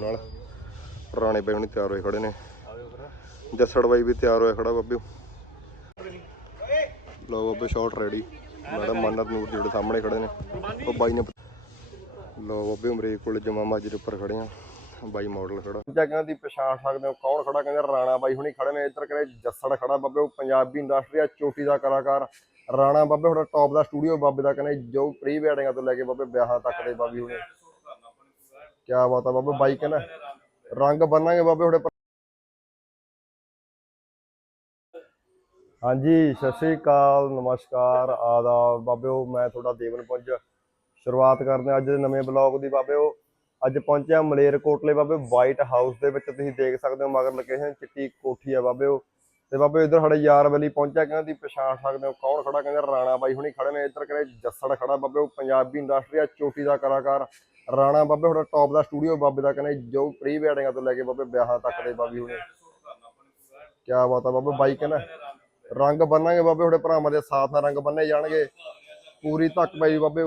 ਨਾਲ। ਰਾਣੇ ਬਾਈ ਹੁਣੀ ਤਿਆਰ ਹੋਏ ਖੜੇ ਨੇ। ਜੱਸੜ ਬਾਈ ਵੀ ਤਿਆਰ ਹੋਇਆ ਖੜਾ ਬੱਬਿਓ। ਲੋ ਬੱਬੇ shot ready madam Mannat Noor ਜਿਹੜੇ ਸਾਹਮਣੇ ਖੜੇ ਨੇ। ਉਹ ਬਾਈ ਨੇ ਲੋ ਬੱਬੇ ਉਮਰੇ ਕੋਲ ਜਮਾ ਮਾਜਰੇ ਉੱਪਰ ਖੜੇ ਆ। ਬਾਈ ਮਾਡਲ ਖੜਾ। ਜਗ੍ਹਾ ਦੀ ਪਛਾਣ ਸਕਦੇ ਹੋ ਕੌਣ ਖੜਾ, ਕਹਿੰਦੇ ਰਾਣਾ ਬਾਈ ਹੁਣੀ ਖੜੇ ਨੇ। ਇੱਧਰ ਕਰੇ ਜੱਸੜ ਖੜਾ ਬਾਬੇ ਉਹ ਪੰਜਾਬੀ ਇੰਡਸਟਰੀ ਆ, ਚੋਟੀ ਦਾ ਕਲਾਕਾਰ। ਰਾਣਾ ਬਾਬੇ ਤੁਹਾਡਾ ਟੌਪ ਦਾ ਸਟੂਡੀਓ ਬਾਬੇ ਦਾ ਕਹਿੰਦੇ ਜੋ ਪ੍ਰੀ ਵੈਡਿੰਗਾਂ ਤੋਂ ਲੈ ਕੇ ਬਾਬੇ ਵਿਆਹਾਂ ਤੱਕ ਦੇ ਬਾਬੀ ਹੁਣੇ। ਕਿਆ ਬਾਤ ਆ ਬਾਬੇ ਬਾਈ ਕਹਿੰਦਾ ਰੰਗ। ਬੰਨਾਂਗੇ ਬਾਬੇ ਤੁਹਾਡੇ ਹਾਂਜੀ ਸਤਿ ਸ੍ਰੀ ਅਕਾਲ ਨਮਸਕਾਰ ਆਦਾਬ। ਬਾਬਿਓ ਮੈਂ ਤੁਹਾਡਾ ਦੇਵਨ ਪੁੰਜ। ਸ਼ੁਰੂਆਤ ਕਰਦੇ ਹਾਂ ਅੱਜ ਦੇ ਨਵੇਂ ਬਲੌਗ ਦੀ। ਬਾਬਿਓ ਅੱਜ ਪਹੁੰਚਿਆ ਮਲੇਰ ਕੋਟਲੇ ਬਾਬੇ ਵਾਈਟ ਹਾਊਸ ਦੇ ਵਿੱਚ। ਤੁਸੀਂ ਦੇਖ ਸਕਦੇ ਹੋ ਮਗਰ ਲੋਕੇਸ਼ਨ ਚਿੱਟੀ ਕੋਠੀ ਆ ਬਾਬਿਓ ਤੇ ਬਾਬੇ ਇੱਧਰ ਸਾਡੇ ਯਾਰ ਵਲੀ ਪਹੁੰਚਿਆ, ਕਹਿੰਦਾ ਦੀ ਪਛਾਣ ਸਕਦੇ ਹੋ, ਕੌਣ ਖੜਾ? ਕਹਿੰਦੇ ਰਾਣਾ ਬਾਈ ਹੁਣੀ ਖੜੇ ਨੇ, ਇੱਧਰ ਕਰੇ ਜੱਸੜ ਖੜਾ, ਬਾਬੇ ਉਹ ਪੰਜਾਬੀ ਇੰਡਸਟਰੀ ਆ, ਚੋਟੀ ਦਾ ਕਲਾਕਾਰ। ਰਾਣਾ ਬਾਬੇ ਤੁਹਾਡਾ ਟੌਪ ਦਾ ਸਟੂਡੀਓ ਬਾਬੇ ਦਾ ਕਹਿੰਦੇ ਜੋ ਪ੍ਰੀ ਵੈਡਿੰਗਾਂ ਤੋਂ ਲੈ ਕੇ ਬਾਬੇ ਵਿਆਹਾਂ ਤੱਕ ਦੇ ਬਾਬੀ ਹੁਣੇ। ਕਿਆ ਬਾਤ ਆ ਬਾਬੇ, ਬਾਈ ਕਹਿੰਦਾ ਰੰਗ ਬੰਨਾਂਗੇ ਬਾਬੇ, ਤੁਹਾਡੇ ਭਰਾਵਾਂ ਦੇ ਸਾਥ ਨਾਲ ਰੰਗ ਬੰਨੇ ਜਾਣਗੇ। ਪੂਰੀ ਧੱਕ ਪਈ ਬਾਬੇ।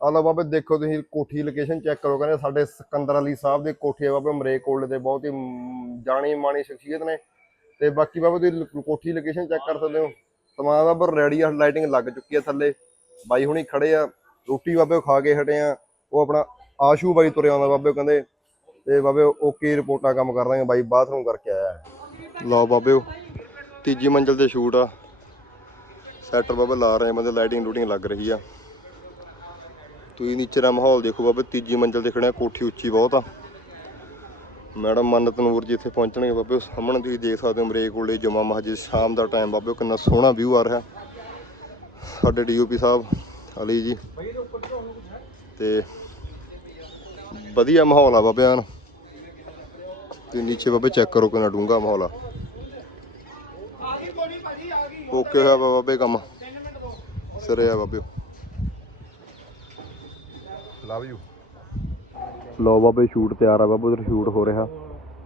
ਆ ਲਓ ਬਾਬੇ, ਦੇਖੋ ਤੁਸੀਂ ਕੋਠੀ ਲੋਕੇਸ਼ਨ ਚੈੱਕ ਕਰੋ, ਕਹਿੰਦੇ ਸਾਡੇ ਸਿਕੰਦਰ ਅਲੀ ਸਾਹਿਬ ਦੇ ਕੋਠੀ ਆ ਬਾਬੇ ਮਰੇ ਕੋਲ ਦੇ, ਬਹੁਤ ਹੀ ਜਾਣੀ ਮਾਣੀ ਸ਼ਖਸੀਅਤ ਨੇ। ਤੇ ਬਾਕੀ ਬਾਬੇ ਤੁਸੀਂ ਕੋਠੀ ਲੋਕੇਸ਼ਨ ਚੈੱਕ ਕਰ ਸਕਦੇ ਹੋ। ਤਮਾਮ ਬਾਬੇ ਰੈਡੀ ਆ ਲਾਈਟਿੰਗ ਲੱਗ ਚੁੱਕੀ ਆ ਥੱਲੇ। ਬਾਈ ਹੁਣੀ ਖੜੇ ਆ, ਰੋਟੀ ਬਾਬੇ ਖਾ ਕੇ ਹਟੇ ਆ। ਉਹ ਆਪਣਾ ਆਸ਼ੂ ਬਾਈ ਤੁਰਿਆ ਆਉਂਦਾ ਬਾਬੇ ਕਹਿੰਦੇ, ਤੇ ਬਾਬੇ ਓਕੇ ਰਿਪੋਰਟਾਂ ਕੰਮ ਕਰ ਦਾਂਗੇ ਬਾਈ ਬਾਥਰੂਮ ਕਰਕੇ ਆਇਆ ਲਓ ਬਾਬੇ ਤੀਜੀ ਮੰਜ਼ਲ ਤੇ ਸ਼ੂਟ ਆ। ਸੈਟਰ ਬਾਬੇ ਲਾ ਰਹੇ ਬੰਦੇ ਲਾਈਟਿੰਗ ਲੂਟਿੰਗ ਲੱਗ ਰਹੀ ਆ। ਤੁਸੀਂ ਨੀਚੇ ਦਾ ਮਾਹੌਲ ਦੇਖੋ ਬਾਬੇ, ਤੀਜੀ ਮੰਜ਼ਲ ਤੇ ਖੜੇ ਆ, ਕੋਠੀ ਉੱਚੀ ਬਹੁਤ ਆ। ਮੈਡਮ ਮੰਨਤ ਨੂਰ ਜੀ ਇੱਥੇ ਪਹੁੰਚਣਗੇ ਬਾਬੇ ਸਾਹਮਣੇ ਤੁਸੀਂ ਦੇਖ ਸਕਦੇ ਹੋ ਮਰੇ ਕੋਲੇ ਜਮਾ ਮਸਜਿਦ, ਸ਼ਾਮ ਦਾ ਟਾਈਮ ਬਾਬੇ, ਕਿੰਨਾ ਸੋਹਣਾ ਵਿਊ ਆ ਰਿਹਾ। ਸਾਡੇ ਡੀਓਪੀ ਸਾਹਿਬ, ਅਲੀ ਜੀ। ਤੇ ਵਧੀਆ ਮਾਹੌਲ ਆ ਬਾਬੇ ਆਨ ਤੇ ਨੀਚੇ ਬਾਬੇ ਚੈੱਕ ਕਰੋ ਕਿੰਨਾ ਡੂੰਘਾ ਮਾਹੌਲ ਆ। ਓਕੇ ਹੋਇਆ ਬਾਬੇ ਕੰਮ। ਸਿਰੇ ਆ ਬਾਬੇ। ਲਵ ਯੂ ਲਓ ਬਾਬੇ ਸ਼ੂਟ ਤਿਆਰ ਆ ਬਾਬੇ, ਉਧਰ ਸ਼ੂਟ ਹੋ ਰਿਹਾ।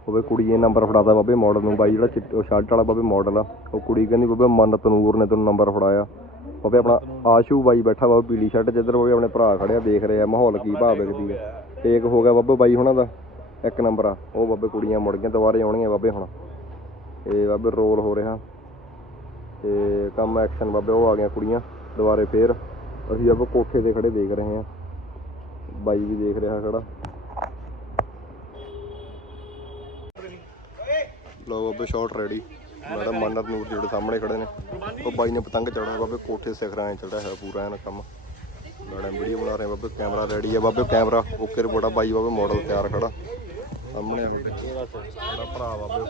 ਬਾਬੇ, ਕੁੜੀ ਨੇ ਨੰਬਰ ਫੜਾਦਾ ਬਾਬੇ ਮਾਡਲ ਨੂੰ। ਬਾਈ ਜਿਹੜਾ ਚਿੱਟ- ਉਹ ਸ਼ਰਟ ਵਾਲਾ ਬਾਬੇ ਮਾਡਲ ਆ। ਉਹ ਕੁੜੀ ਕਹਿੰਦੀ ਬਾਬੇ ਮੰਨਤ ਨੂਰ ਨੇ ਤੈਨੂੰ ਨੰਬਰ ਫੜਾਇਆ। ਬਾਬੇ, ਆਪਣਾ ਆਸ਼ੂ ਬਾਈ ਬੈਠਾ ਬਾਬੇ, ਪੀਲੀ ਸ਼ਰਟ ਜਿੱਧਰ ਬਾਬੇ ਆਪਣੇ ਭਰਾ ਖੜਿਆ ਦੇਖ ਰਿਹਾ ਮਾਹੌਲ ਕੀ ਭਾਅ ਵਿਕਦੀ ਆ। ਟੇਕ ਹੋ ਗਿਆ ਬਾਬੇ ਬਾਈ ਹੁਣਾਂ ਦਾ, ਇੱਕ ਨੰਬਰ ਆ। ਉਹ ਬਾਬੇ ਕੁੜੀਆਂ ਮੁੜ ਗਈਆਂ, ਦੁਬਾਰੇ ਆਉਣਗੀਆਂ ਬਾਬੇ ਹੁਣ। ਇਹ ਬਾਬੇ ਰੋਲ ਹੋ ਰਿਹਾ। ਤੇ ਕੰਮ ਐਕਸ਼ਨ ਬਾਬੇ, ਉਹ ਆ ਗਈਆਂ ਕੁੜੀਆਂ, ਦੁਬਾਰੇ ਫੇਰ। ਅਸੀਂ ਬਾਬੇ ਕੋਠੇ ਤੇ ਖੜੇ ਦੇਖ ਰਹੇ ਹਾਂ। ਬਾਈ ਵੀ ਦੇਖ ਰਿਹਾ ਖੜਾ। ਲੋ ਬਾਬੇ shot ready madam Mannat Noor ਜਿਹੜੇ ਸਾਹਮਣੇ ਖੜੇ ਨੇ। ਉਹ ਬਾਈ ਨੇ ਪਤੰਗ ਚੜਾਇਆ ਬਾਬੇ, ਕੋਠੇ ਸਿਖਰਾਂ 'ਚ ਚੜਿਆ ਹੋਇਆ ਪੂਰਾ ਇਹਨਾਂ ਕੰਮ। ਮੈਡਮ ਵੀਡੀਓ ਬਣਾ ਰਹੇ ਬਾਬੇ, ਕੈਮਰਾ ਰੈਡੀ ਹੈ ਬਾਬੇ, ਕੈਮਰਾ। ਓਕੇ ਰਿਪੋਰਟ ਬਾਈ ਬਾਬੇ ਮਾਡਲ ਤਿਆਰ ਖੜਾ। ਸਾਹਮਣੇ ਸਾਡਾ ਭਰਾ ਬਾਬੇ।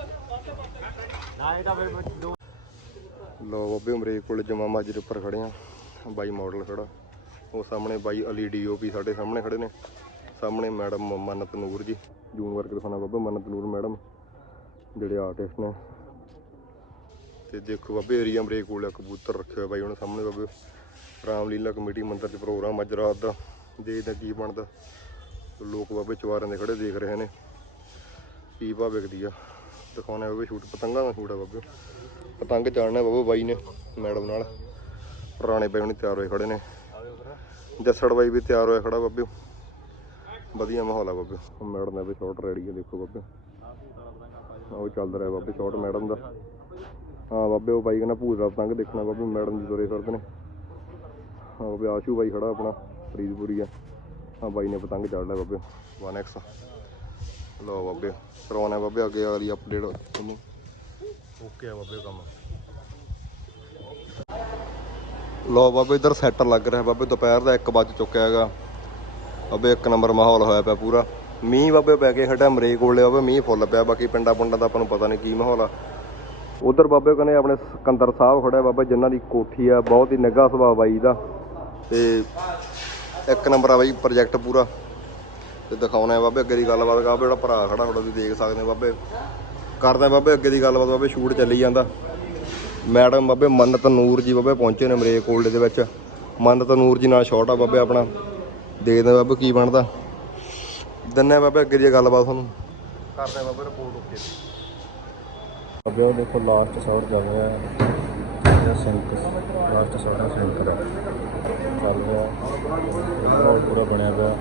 ਲੋ ਬਾਬੇ ਉਮਰੇ ਕੋਲ ਜਮਾ ਮਾਜਰੇ ਉੱਪਰ ਖੜੇ ਆ। ਬਾਈ ਮਾਡਲ ਖੜਾ। ਉਹ ਸਾਹਮਣੇ ਬਾਈ ਅਲੀ ਡੀਓਪੀ ਸਾਡੇ ਸਾਹਮਣੇ ਖੜੇ ਨੇ। ਸਾਹਮਣੇ ਮੈਡਮ ਮੰਨਤ ਨੂਰ ਜੀ। ਜੂਨ ਕਰਕੇ ਦਿਖਾਉਣਾ ਬਾਬੇ, ਮੰਨਤ ਨੂਰ ਮੈਡਮ। ਜਿਹੜੇ ਆਰਟਿਸਟ ਨੇ। ਤੇ ਦੇਖੋ ਬਾਬੇ, ਏਰੀਆ ਮਰੇ ਕੋਲ ਆ ਕਬੂਤਰ ਰੱਖਿਆ ਹੋਇਆ ਬਾਈ ਉਹਨਾਂ ਸਾਹਮਣੇ ਬਾਬੇ। ਰਾਮਲੀਲਾ ਕਮੇਟੀ ਮੰਦਿਰ 'ਚ ਪ੍ਰੋਗਰਾਮ ਅੱਜ ਰਾਤ ਦਾ। ਦੇਖਦੇ ਕੀ ਬਣਦਾ। ਲੋਕ ਬਾਬੇ ਚਵਾਰਿਆਂ ਦੇ ਖੜੇ ਦੇਖ ਰਹੇ ਨੇ। ਕੀ ਭਾਅ ਵਿਕਦੀ ਆ ਦਿਖਾਉਣਾ ਬਾਬੇ ਸ਼ੂਟ। ਪਤੰਗਾਂ ਦਾ ਸ਼ੂਟ ਆ ਬਾਬੇ। ਪਤੰਗ ਚਾੜਨਾ ਬਾਬੇ ਬਾਈ ਨੇ, ਮੈਡਮ ਨਾਲ। ਪੁਰਾਣੇ ਬਾਈ ਹੁਣੀ ਤਿਆਰ ਹੋਏ ਖੜੇ ਨੇ। ਜੱਸੜ ਬਾਈ ਵੀ ਤਿਆਰ ਹੋਇਆ ਖੜਾ ਬਾਬੇ। ਵਧੀਆ ਮਾਹੌਲ ਆ ਬਾਬੇ। ਮੈਡਮ ਦਾ ਵੀ ਸ਼ਾਟ ਰੈਡੀ ਹੈ ਦੇਖੋ ਬਾਬੇ। ਉਹ ਚੱਲ ਰਿਹਾ ਬਾਬੇ ਸ਼ਾਟ ਮੈਡਮ ਦਾ। ਹਾਂ ਬਾਬੇ ਉਹ ਬਾਈ ਕਹਿੰਦਾ ਭੂਰਾ ਪਤੰਗ ਦੇਖਣਾ ਬਾਬੇ ਮੈਡਮ ਜੀ ਤੁਰੇ ਫਿਰਦੇ ਨੇ। ਹਾਂ ਬਾਬੇ ਆਸ਼ੂ ਬਾਈ ਖੜਾ ਆਪਣਾ ਫਰੀਦਪੁਰੀ ਆ। ਹਾਂ ਬਾਈ ਨੇ ਪਤੰਗ ਚੜ ਲਿਆ ਬਾਬੇ 1x ਲੋ ਬਾਬੇ ਕਰਵਾਉਣਾ ਬਾਬੇ ਅੱਗੇ ਵਾਲੀ ਅਪਡੇਟ ਤੁਹਾਨੂੰ। ਓਕੇ ਆ ਬਾਬੇ ਕੰਮ। ਲੋ ਬਾਬੇ ਇਧਰ ਸੈਟਰ ਲੱਗ ਰਿਹਾ। ਬਾਬੇ ਦੁਪਹਿਰ ਦਾ 1 ਵੱਜ ਚੁੱਕਿਆ ਹੈਗਾ। ਬਾਬੇ ਇੱਕ ਨੰਬਰ ਮਾਹੌਲ ਹੋਇਆ ਪਿਆ ਪੂਰਾ। ਮੀਂਹ ਬਾਬੇ ਪੈ ਕੇ ਹਟਿਆ ਮਰੇ ਕੋਲੇ ਬਾਬੇ ਮੀਂਹ ਫੁੱਲ ਪਿਆ, ਬਾਕੀ ਪਿੰਡਾਂ ਪੁੰਡਾਂ ਦਾ ਆਪਾਂ ਨੂੰ ਪਤਾ ਨਹੀਂ ਕੀ ਮਾਹੌਲ ਆ। ਉਧਰ ਬਾਬੇ ਕਹਿੰਦੇ ਆਪਣੇ ਸਕੰਦਰ ਸਾਹਿਬ ਖੜਿਆ ਬਾਬਾ, ਜਿਨ੍ਹਾਂ ਦੀ ਕੋਠੀ ਆ, ਬਹੁਤ ਹੀ ਨਿੱਘਾ ਸੁਭਾਅ ਬਾਈ ਦਾ। ਤੇ ਇੱਕ ਨੰਬਰ ਆ ਬਾਈ, ਪ੍ਰੋਜੈਕਟ ਪੂਰਾ। ਤੇ ਦਿਖਾਉਣਾ ਹੈ ਬਾਬੇ, ਅੱਗੇ ਦੀ ਗੱਲਬਾਤ ਬਾਬੇ ਜਿਹੜਾ ਭਰਾ ਖੜਾ ਤੁਹਾਡਾ ਤੁਸੀਂ ਦੇਖ ਸਕਦੇ ਹੋ ਬਾਬੇ। ਕਰਦੇ ਬਾਬੇ, ਅੱਗੇ ਦੀ ਗੱਲਬਾਤ ਬਾਬੇ, ਸ਼ੂਟ ਚੱਲੀ ਜਾਂਦਾ। ਮੈਡਮ ਬਾਬੇ ਮੰਨਤ ਨੂਰ ਜੀ ਬਾਬੇ ਪਹੁੰਚੇ ਨੇ ਮਰੇ ਕੋਲਡ ਦੇ ਵਿੱਚ। ਮੰਨਤ ਨੂਰ ਜੀ ਨਾਲ ਸ਼ਾਟ ਆ ਬਾਬੇ ਆਪਣਾ। ਦੇਖਦੇ ਬਾਬੇ ਕੀ ਬਣਦਾ। ਦਿੰਨੇ ਬਾਬੇ ਅੱਗੇ ਦੀ ਗੱਲਬਾਤ ਤੁਹਾਨੂੰ। ਕਰਦੇ ਬਾਬੇ ਰਿਪੋਰਟ ਓਕੇ ਅਬੇ ਉਹ ਦੇਖੋ ਲਾਸਟ ਸ਼ਾਟ ਚੱਲ ਰਿਹਾ ਹੈ। ਇਹ ਸਿੰਕ ਲਾਸਟ ਸ਼ਾਟ ਦਾ ਸਿੰਕ ਹੈ। ਚੱਲ ਰਿਹਾ ਪੂਰਾ ਬਣਿਆ ਪਿਆ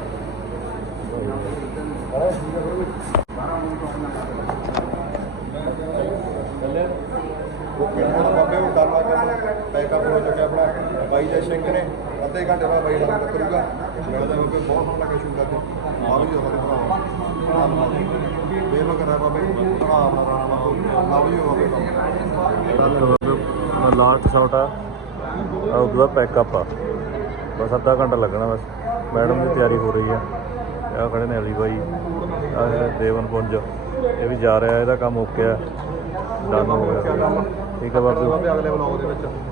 ਓਕੇ ਮੇਰਾ ਬਾਬੇ ਉਹ ਡਾਲਾ ਕੰਮ ਪੈਕਅਪ ਹੋ ਚੁੱਕਿਆ ਆਪਣਾ। ਬਾਈ ਜੈ ਸਿੰਘ ਨੇ ਅੱਧੇ ਘੰਟੇ ਬਾਅਦ ਬਾਈ ਨਾਲ ਕਰੂਗਾ ਮੈਂ ਤਾਂ ਬਾਬੇ ਬਹੁਤ ਸੋਹਣਾ ਲੱਗਾ ਕਰਦੇ। ਆ ਵੀ ਜੋ ਭਰਾ। ਵੇਖ ਕਰਾ ਬਾਬੇ ਭਰਾ ਆਪਣਾ ਰਾਣਾ ਬਾਬੂ ਲਵ ਯੂ ਬਾਬੇ ਮੈਂ ਲਾਸਟ ਸ਼ਾਟ ਆ। ਆ ਉਦੋਂ ਬਾਅਦ ਪੈਕਅਪ ਆ। ਬਸ ਅੱਧਾ ਘੰਟਾ ਲੱਗਣਾ ਬਸ। ਮੈਡਮ ਦੀ ਤਿਆਰੀ ਹੋ ਰਹੀ ਆ। ਆ ਖੜੇ ਨੇ ਅਲੀ ਬਾਈ। ਆ ਦੇਵਨ ਪੁੰਜ। ਇਹ ਵੀ ਜਾ ਰਿਹਾ, ਇਹਦਾ ਕੰਮ ਓਕੇ ਆ। ਡਨ ਹੋ ਗਿਆ ਠੀਕ ਆ ਬਾਬੂ ਅਗਲੇ ਵਲੌਗ ਦੇ ਵਿੱਚ